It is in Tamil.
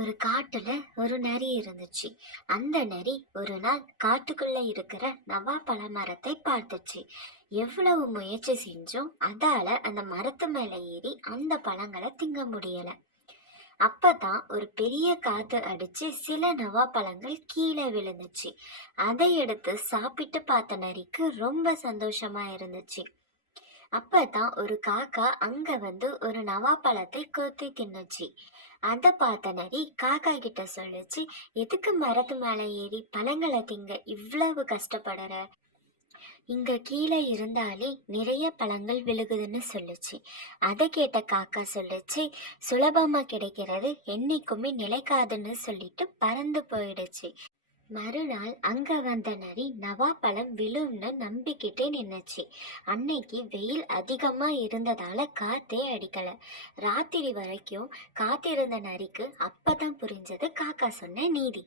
ஒரு காட்டுல ஒரு நரி இருந்துச்சு. அந்த நரி ஒரு நாள் காட்டுக்குள்ள இருக்கிற நவாப்பழ மரத்தை பார்த்துச்சு. எவ்வளவு முயற்சி செஞ்சும் அதால அந்த மரத்து மேல ஏறி அந்த பழங்களை திங்க முடியல. அப்பதான் ஒரு பெரிய காத்து அடிச்சு சில நவாப்பழங்கள் கீழே விழுந்துச்சு. அதை எடுத்து சாப்பிட்டு பார்த்த நரிக்கு ரொம்ப சந்தோஷமா இருந்துச்சு. அப்பதான் ஒரு காக்கா அங்க வந்து ஒரு நவாப்பழத்தை கொத்தி தின்னுச்சு. அத பார்த்த நரி காக்கா கிட்ட சொல்லுச்சு, எதுக்கு மரத்து மேல ஏறி பழங்களை திங்க இவ்வளவு கஷ்டப்படுற? இங்க கீழே இருந்தாலே நிறைய பழங்கள் விழுகுதுன்னு சொல்லுச்சு. அதை கேட்ட காக்கா சொல்லுச்சு, சுலபமா கிடைக்கிறது என்னைக்குமே நிலைக்காதுன்னு சொல்லிட்டு பறந்து போயிடுச்சு. மறுநாள் அங்க வந்த நரி நவாப்பழம் விழும்னு நம்பிக்கிட்டே நின்னுச்சு. அன்னைக்கு வெயில் அதிகமா இருந்ததால காத்தே அடிக்கல. ராத்திரி வரைக்கும் காத்திருந்த நரிக்கு அப்பதான் புரிஞ்சது காக்கா சொன்ன நீதி.